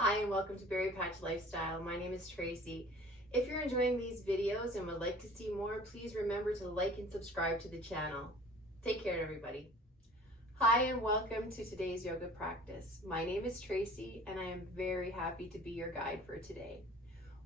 Hi and welcome to Berry Patch Lifestyle. My name is Tracy. If you're enjoying these videos and would like to see more, please remember to like and subscribe to the channel. Take care, everybody. Hi and welcome to today's yoga practice. My name is Tracy and I am very happy to be your guide for today.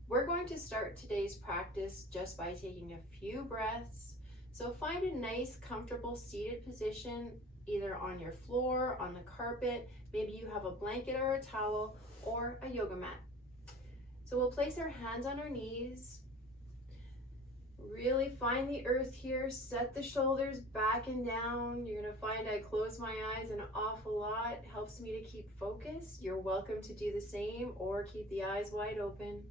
We're going to start today's practice just by taking a few breaths. So find a nice, comfortable seated position, either on your floor, on the carpet, maybe you have a blanket or a towel, or a yoga mat. So we'll place our hands on our knees. Really find the earth here, set the shoulders back and down. You're gonna find I close my eyes an awful lot. It helps me to keep focused. You're welcome to do the same or keep the eyes wide open.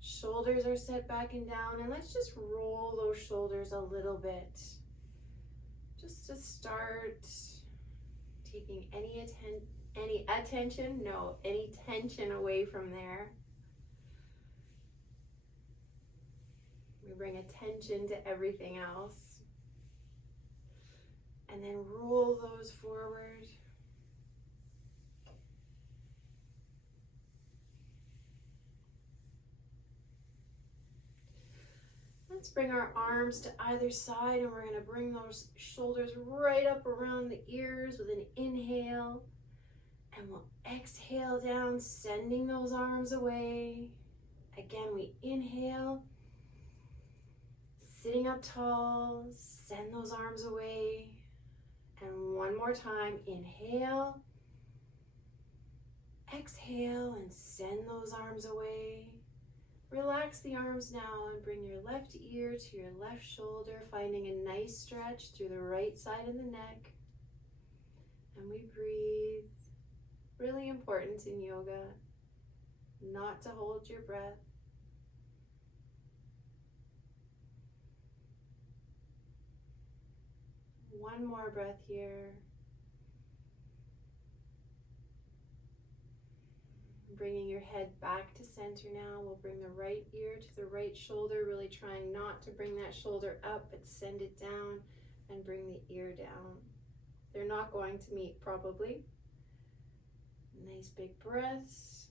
Shoulders are set back and down, and let's just roll those shoulders a little bit. Just to start, taking any tension away from there. We bring attention to everything else. And then roll those forward. Let's bring our arms to either side, and we're going to bring those shoulders right up around the ears with an inhale. And we'll exhale down, sending those arms away. Again, we inhale, sitting up tall, send those arms away. And one more time, inhale, exhale, and send those arms away. Relax the arms now and bring your left ear to your left shoulder, finding a nice stretch through the right side of the neck. And we breathe. Really important in yoga, not to hold your breath. One more breath here. Bringing your head back to center now. We'll bring the right ear to the right shoulder, really trying not to bring that shoulder up, but send it down and bring the ear down. They're not going to meet probably. Nice big breaths.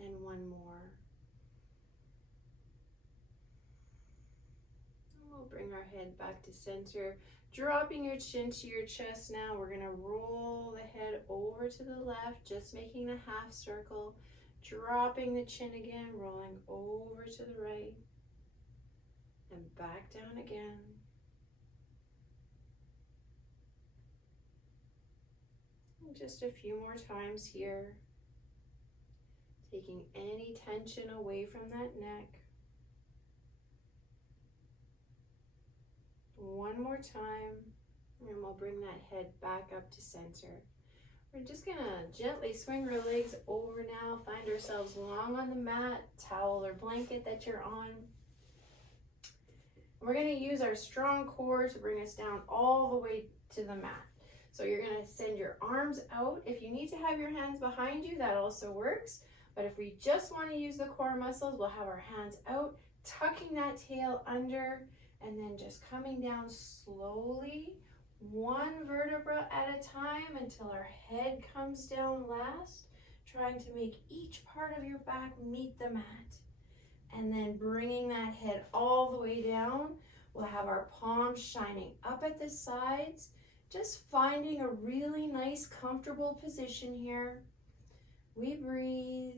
And one more. And we'll bring our head back to center. Dropping your chin to your chest now. We're going to roll the head over to the left, just making a half circle. Dropping the chin again, rolling over to the right. And back down again. And just a few more times here. Taking any tension away from that neck. One more time, and we'll bring that head back up to center. We're just gonna gently swing our legs over now, find ourselves long on the mat, towel or blanket that you're on. We're gonna use our strong core to bring us down all the way to the mat. So you're gonna send your arms out. If you need to have your hands behind you, that also works. But if we just wanna use the core muscles, we'll have our hands out, tucking that tail under, and then just coming down slowly, one vertebra at a time until our head comes down last, trying to make each part of your back meet the mat. And then bringing that head all the way down, we'll have our palms shining up at the sides, just finding a really nice, comfortable position here. We breathe.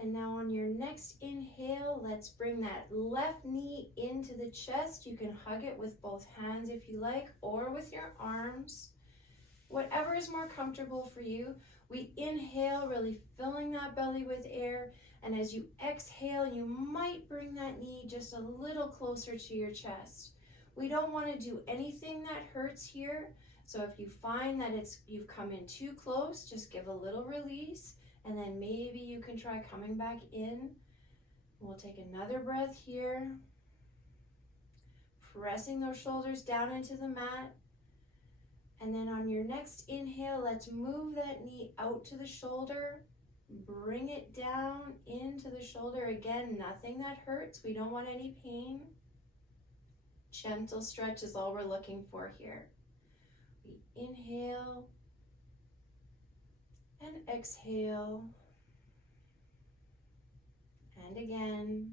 And now on your next inhale, let's bring that left knee into the chest. You can hug it with both hands if you like, or with your arms. Whatever is more comfortable for you. We inhale, really filling that belly with air. And as you exhale, you might bring that knee just a little closer to your chest. We don't want to do anything that hurts here. So if you find that you've come in too close, just give a little release. And then maybe you can try coming back in. We'll take another breath here. Pressing those shoulders down into the mat. And then on your next inhale, let's move that knee out to the shoulder. Bring it down into the shoulder. Again, nothing that hurts. We don't want any pain. Gentle stretch is all we're looking for here. We inhale and exhale. And again.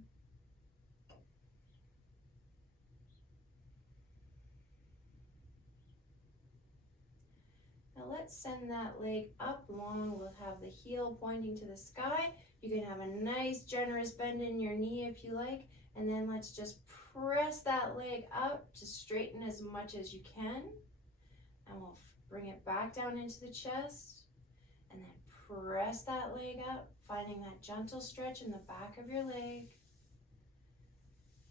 Now let's send that leg up long. We'll have the heel pointing to the sky. You can have a nice generous bend in your knee if you like. And then let's just press that leg up to straighten as much as you can. And we'll bring it back down into the chest. And then press that leg up, finding that gentle stretch in the back of your leg.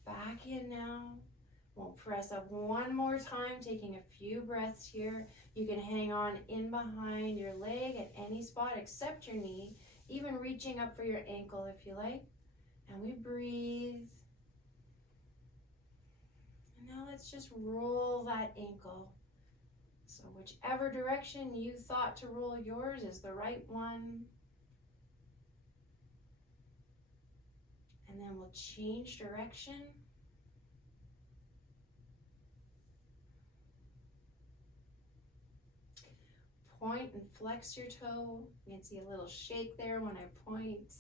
Back in now. We'll press up one more time, taking a few breaths here. You can hang on in behind your leg at any spot except your knee, even reaching up for your ankle if you like. And we breathe. And now let's just roll that ankle. So whichever direction you thought to roll yours is the right one. And then we'll change direction. Point and flex your toe. You can see a little shake there when I point.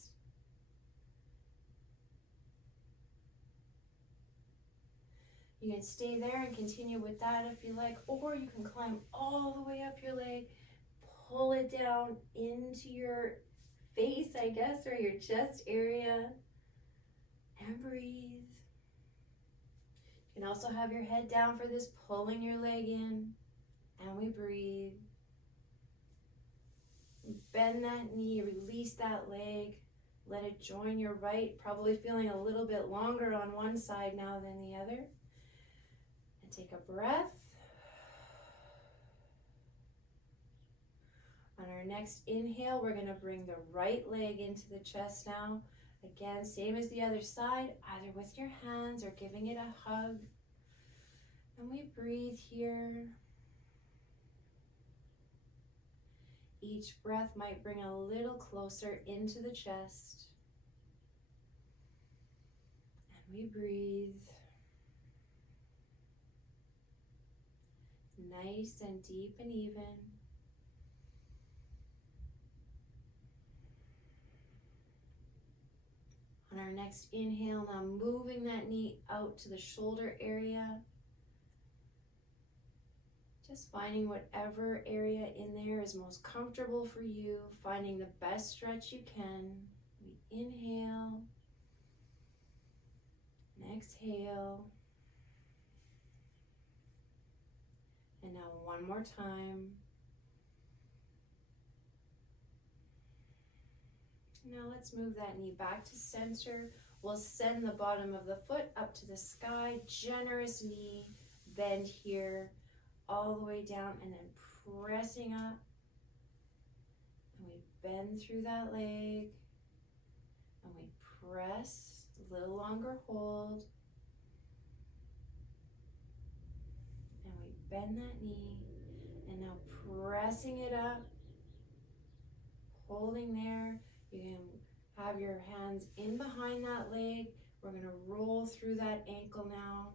You can stay there and continue with that if you like, or you can climb all the way up your leg, pull it down into your face, I guess, or your chest area, and breathe. You can also have your head down for this, pulling your leg in, and we breathe. Bend that knee, release that leg, let it join your right, probably feeling a little bit longer on one side now than the other. And take a breath. On our next inhale, we're going to bring the right leg into the chest now. Again, same as the other side, either with your hands or giving it a hug. And we breathe here. Each breath might bring a little closer into the chest. And we breathe. Nice and deep and even. On our next inhale, now moving that knee out to the shoulder area. Just finding whatever area in there is most comfortable for you, finding the best stretch you can. We inhale and exhale. And now one more time. Now let's move that knee back to center. We'll send the bottom of the foot up to the sky. Generous knee bend here. All the way down and then pressing up. And we bend through that leg. And we press, a little longer hold. And we bend that knee. And now pressing it up. Holding there. You can have your hands in behind that leg. We're going to roll through that ankle now.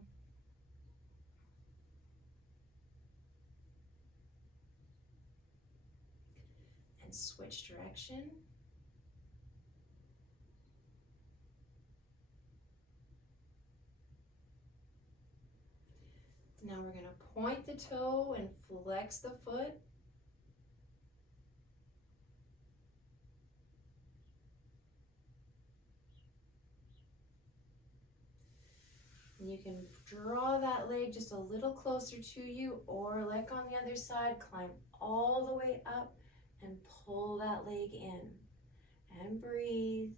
And switch direction. Now we're going to point the toe and flex the foot. And you can draw that leg just a little closer to you, or like on the other side, climb all the way up and pull that leg in. And breathe.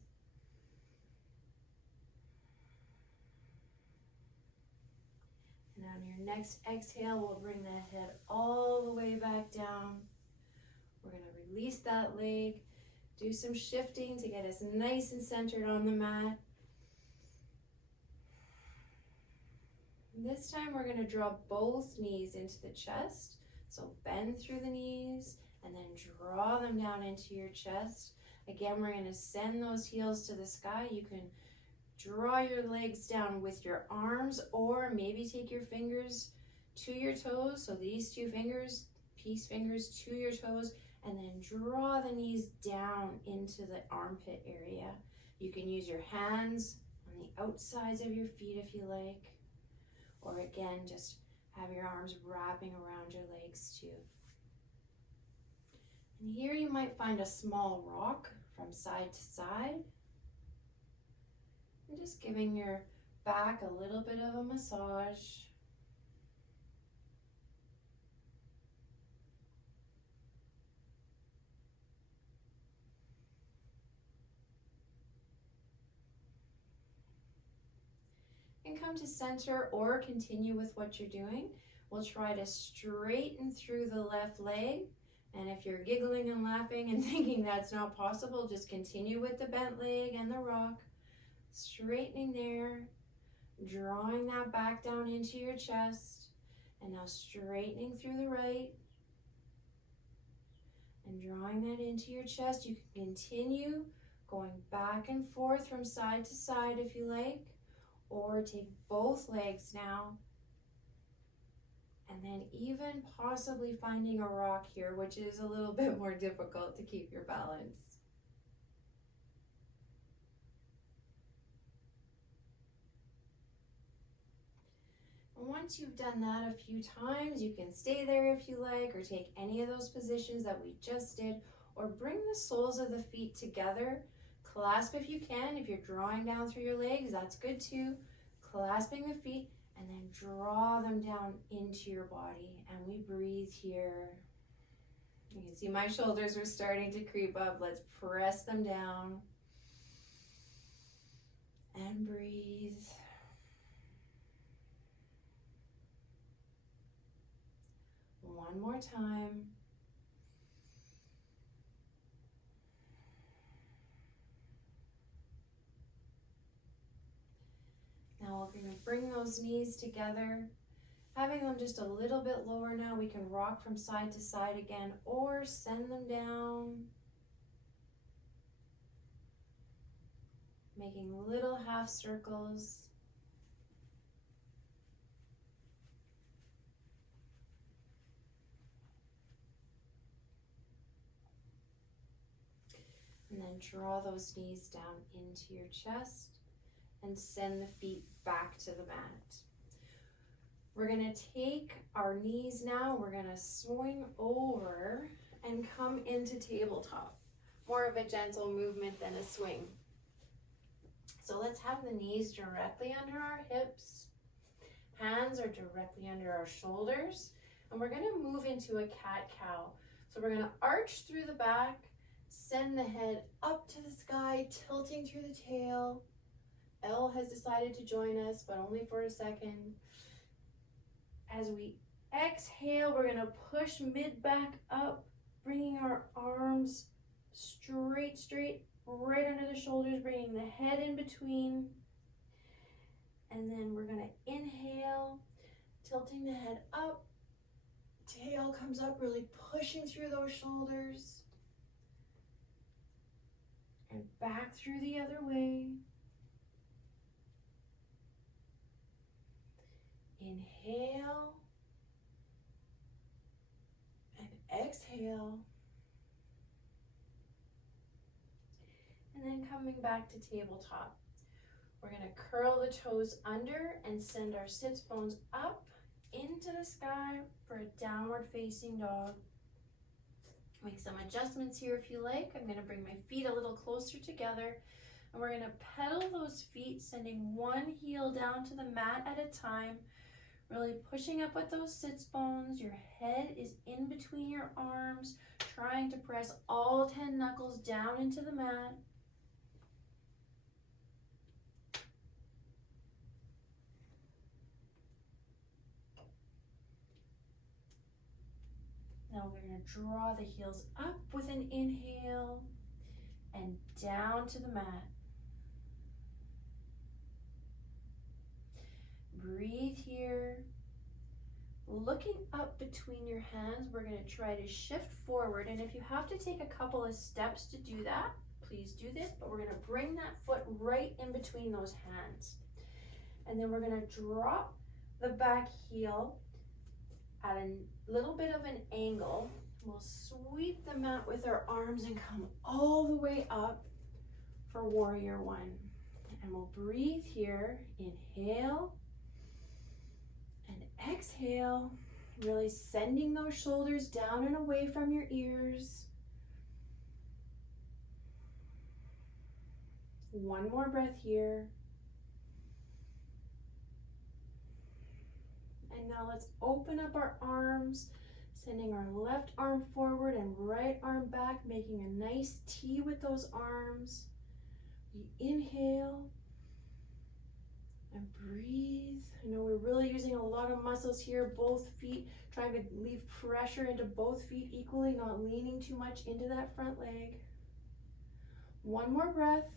And on your next exhale, we'll bring that head all the way back down. We're going to release that leg, do some shifting to get us nice and centered on the mat. This time we're going to draw both knees into the chest. So bend through the knees and then draw them down into your chest. Again, we're gonna send those heels to the sky. You can draw your legs down with your arms, or maybe take your fingers to your toes. So these two fingers, peace fingers to your toes, and then draw the knees down into the armpit area. You can use your hands on the outsides of your feet if you like, or again, just have your arms wrapping around your legs too. And here you might find a small rock from side to side. And just giving your back a little bit of a massage. And come to center or continue with what you're doing. We'll try to straighten through the left leg. And if you're giggling and laughing and thinking that's not possible, just continue with the bent leg and the rock. Straightening there, drawing that back down into your chest. And now straightening through the right. And drawing that into your chest. You can continue going back and forth from side to side if you like. Or take both legs now. And then even possibly finding a rock here, which is a little bit more difficult to keep your balance. And once you've done that a few times, you can stay there if you like, or take any of those positions that we just did, or bring the soles of the feet together. Clasp if you can. If you're drawing down through your legs, that's good too. Clasping the feet, and then draw them down into your body. And we breathe here. You can see my shoulders are starting to creep up. Let's press them down. And breathe. One more time. Now we're going to bring those knees together, having them just a little bit lower now. We can rock from side to side again, or send them down, making little half circles. And then draw those knees down into your chest. And send the feet back to the mat. We're gonna take our knees now, we're gonna swing over and come into tabletop. More of a gentle movement than a swing. So let's have the knees directly under our hips. Hands are directly under our shoulders. And we're gonna move into a cat-cow. So we're gonna arch through the back, send the head up to the sky, tilting through the tail. Elle has decided to join us, but only for a second. As we exhale, we're gonna push mid-back up, bringing our arms straight, right under the shoulders, bringing the head in between. And then we're gonna inhale, tilting the head up. Tail comes up, really pushing through those shoulders. And back through the other way. Inhale and exhale. And then coming back to tabletop. We're going to curl the toes under and send our sits bones up into the sky for a downward facing dog. Make some adjustments here if you like. I'm going to bring my feet a little closer together. And we're going to pedal those feet, sending one heel down to the mat at a time. Really pushing up with those sits bones. Your head is in between your arms, trying to press all 10 knuckles down into the mat. Now we're going to draw the heels up with an inhale and down to the mat. Breathe here. Looking up between your hands, we're going to try to shift forward. And if you have to take a couple of steps to do that, please do this, but we're gonna bring that foot right in between those hands. And then we're gonna drop the back heel at a little bit of an angle. We'll sweep the mat with our arms and come all the way up for warrior one. And we'll breathe here. Inhale and exhale, really sending those shoulders down and away from your ears. One more breath here. And now let's open up our arms, sending our left arm forward and right arm back, making a nice T with those arms. We inhale and breathe. I know we're really using a lot of muscles here, both feet, trying to leave pressure into both feet equally, not leaning too much into that front leg. One more breath.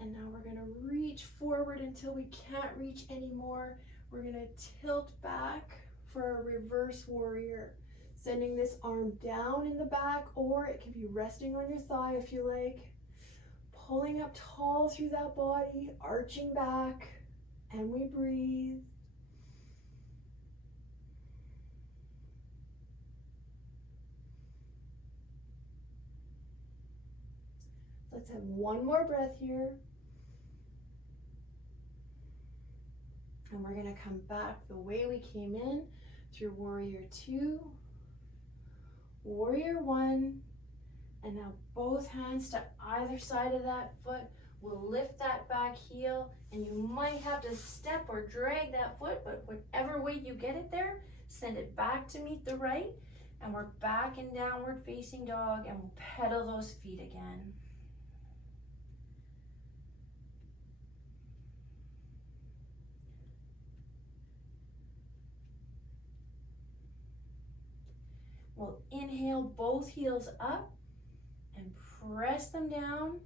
And now we're gonna reach forward until we can't reach anymore. We're gonna tilt back for a reverse warrior, sending this arm down in the back, or it can be resting on your thigh if you like. Pulling up tall through that body, arching back, and we breathe. Let's have one more breath here. And we're gonna come back the way we came in through warrior two, warrior one, and now both hands to either side of that foot. We'll lift that back heel, and you might have to step or drag that foot, but whatever way you get it there, send it back to meet the right, and we're back in downward facing dog, and we'll pedal those feet again. We'll inhale both heels up and press them down,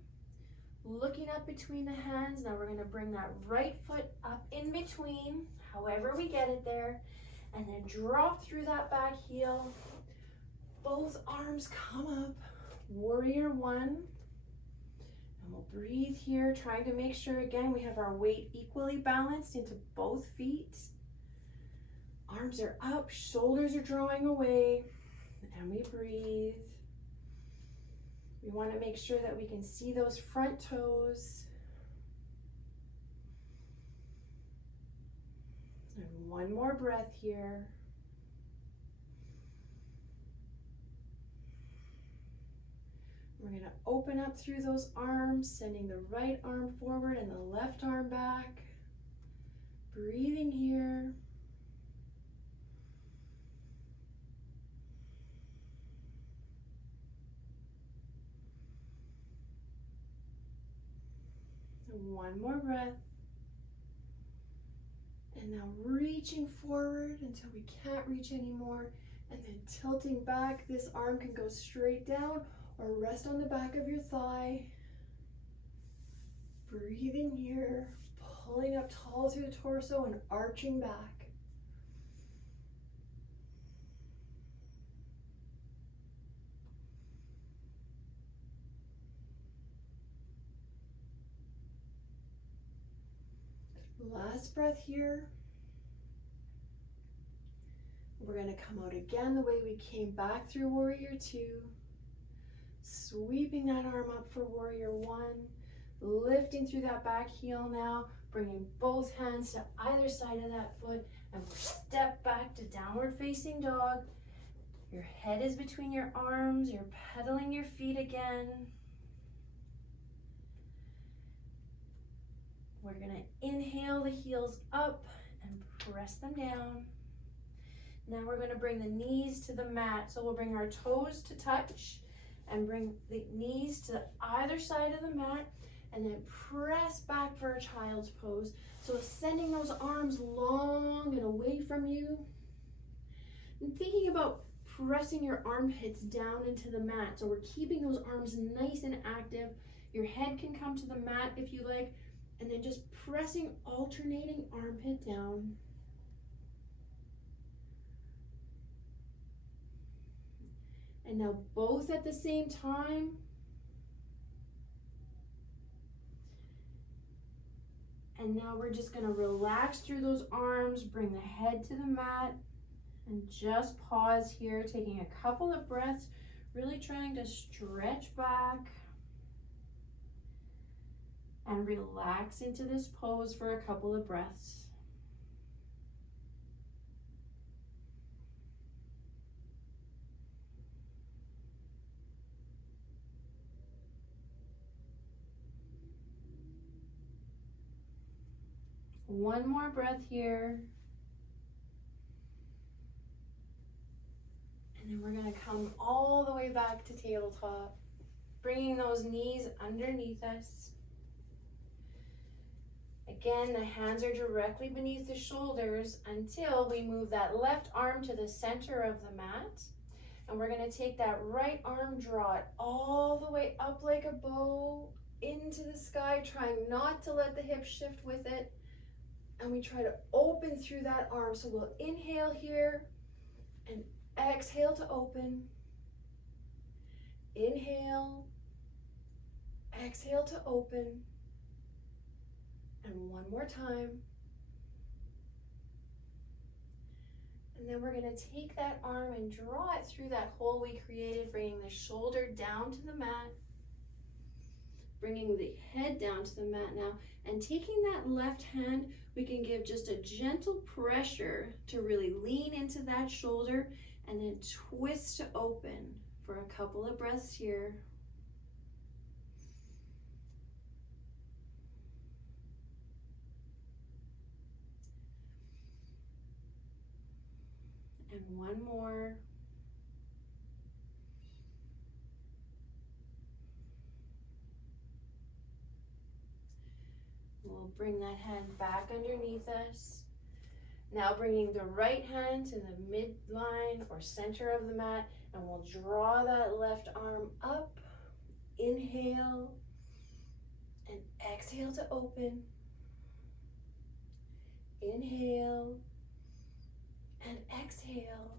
looking up between the hands. Now we're going to bring that right foot up in between, however we get it there, and then drop through that back heel. Both arms come up, warrior one. And we'll breathe here, trying to make sure, again, we have our weight equally balanced into both feet. Arms are up, shoulders are drawing away. And we breathe. We want to make sure that we can see those front toes. And one more breath here. We're going to open up through those arms, sending the right arm forward and the left arm back. Breathing here. One more breath. And now reaching forward until we can't reach anymore, and then tilting back. This arm can go straight down or rest on the back of your thigh. Breathing here, pulling up tall through the torso and arching back. Last breath here. We're going to come out again the way we came back through warrior two. Sweeping that arm up for warrior one. Lifting through that back heel now. Bringing both hands to either side of that foot. And we'll step back to downward facing dog. Your head is between your arms. You're pedaling your feet again. We're going to inhale the heels up and press them down. Now we're going to bring the knees to the mat. So we'll bring our toes to touch and bring the knees to either side of the mat, and then press back for a child's pose. So sending those arms long and away from you. And thinking about pressing your armpits down into the mat. So we're keeping those arms nice and active. Your head can come to the mat if you like. And then just pressing, alternating armpit down. And now both at the same time. And now we're just gonna relax through those arms, bring the head to the mat, and just pause here, taking a couple of breaths, really trying to stretch back and relax into this pose for a couple of breaths. One more breath here. And then we're gonna come all the way back to tabletop, bringing those knees underneath us. Again, the hands are directly beneath the shoulders until we move that left arm to the center of the mat. And we're gonna take that right arm, draw it all the way up like a bow into the sky, trying not to let the hips shift with it. And we try to open through that arm. So we'll inhale here and exhale to open. Inhale, exhale to open. And one more time. And then we're going to take that arm and draw it through that hole we created, bringing the shoulder down to the mat, bringing the head down to the mat now, and taking that left hand, we can give just a gentle pressure to really lean into that shoulder and then twist to open for a couple of breaths here. And one more. We'll bring that hand back underneath us. Now bringing the right hand to the midline or center of the mat, and we'll draw that left arm up. Inhale and exhale to open. Inhale and exhale.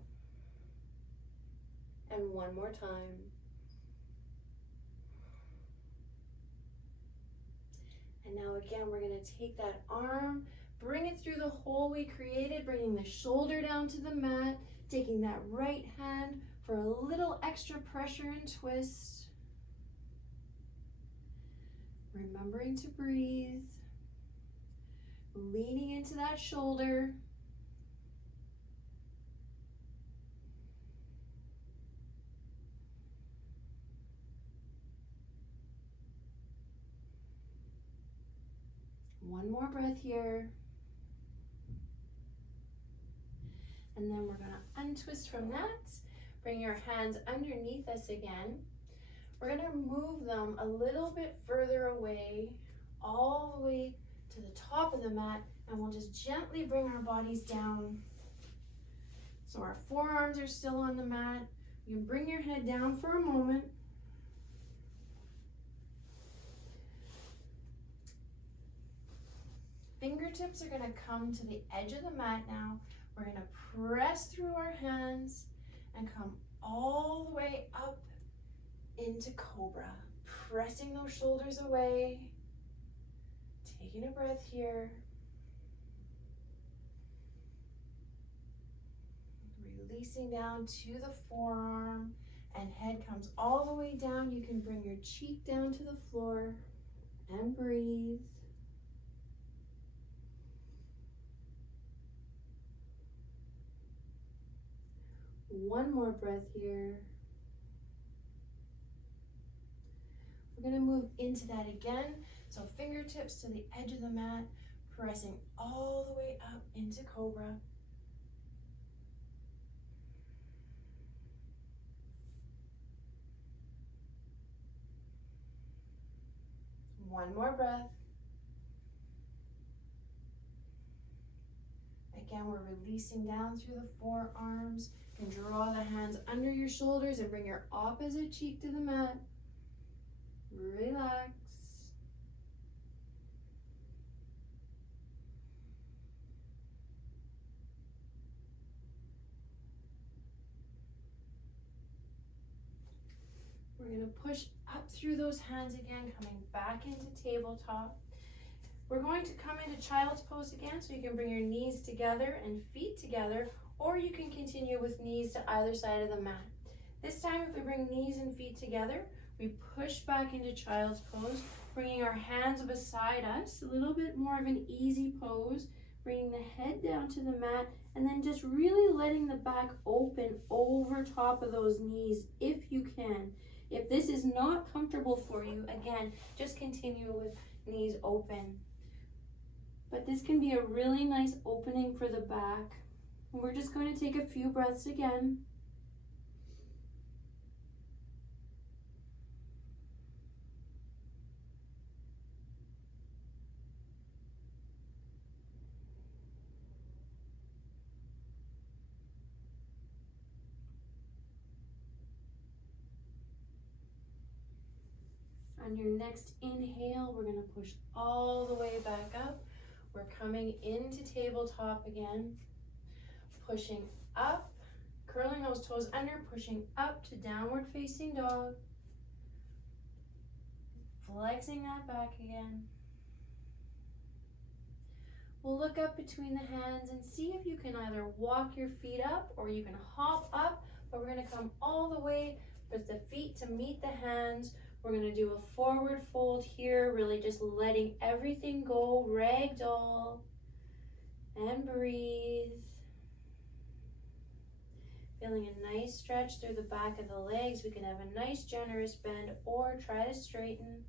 And one more time. And now again, we're going to take that arm, bring it through the hole we created, bringing the shoulder down to the mat, taking that right hand for a little extra pressure and twist. Remembering to breathe, leaning into that shoulder. One more breath here. And then we're going to untwist from that. Bring your hands underneath us again. We're going to move them a little bit further away, all the way to the top of the mat, and we'll just gently bring our bodies down. So our forearms are still on the mat. You can bring your head down for a moment. Fingertips are going to come to the edge of the mat now. We're going to press through our hands and come all the way up into Cobra. Pressing those shoulders away. Taking a breath here. Releasing down to the forearm, and head comes all the way down. You can bring your cheek down to the floor and breathe. One more breath here. We're going to move into that again. So fingertips to the edge of the mat, pressing all the way up into Cobra. One more breath. Again, we're releasing down through the forearms. You can draw the hands under your shoulders and bring your opposite cheek to the mat. Relax. We're going to push up through those hands again, coming back into tabletop. We're going to come into child's pose again, so you can bring your knees together and feet together, or you can continue with knees to either side of the mat. This time, if we bring knees and feet together, we push back into child's pose, bringing our hands beside us, a little bit more of an easy pose, bringing the head down to the mat, and then just really letting the back open over top of those knees if you can. If this is not comfortable for you, again, just continue with knees open. But this can be a really nice opening for the back. And we're just going to take a few breaths again. On your next inhale, we're going to push all the way back up. We're coming into tabletop again, pushing up, curling those toes under, pushing up to downward facing dog, flexing that back again. We'll look up between the hands and see if you can either walk your feet up or you can hop up, but we're going to come all the way with the feet to meet the hands. We're going to do a forward fold here, really just letting everything go, ragdoll, and breathe. Feeling a nice stretch through the back of the legs. We can have a nice generous bend or try to straighten.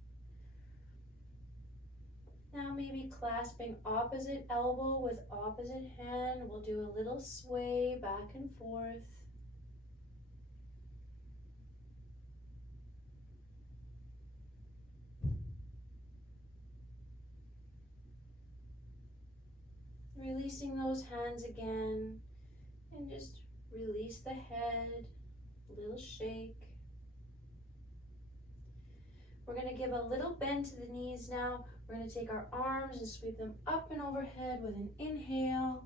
Now maybe clasping opposite elbow with opposite hand. We'll do a little sway back and forth. Releasing those hands again, and just release the head, a little shake. We're going to give a little bend to the knees now. We're going to take our arms and sweep them up and overhead with an inhale,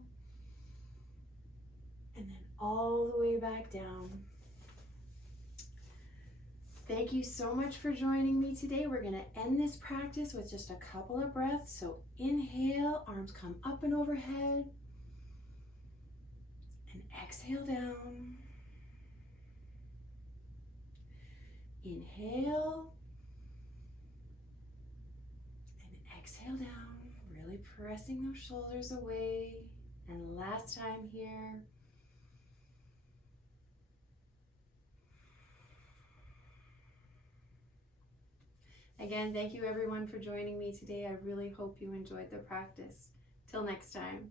and then all the way back down. Thank you so much for joining me today. We're going to end this practice with just a couple of breaths. So inhale, arms come up and overhead. And exhale down. Inhale. And exhale down. Really pressing those shoulders away. And last time here. Again, thank you everyone for joining me today. I really hope you enjoyed the practice. Till next time.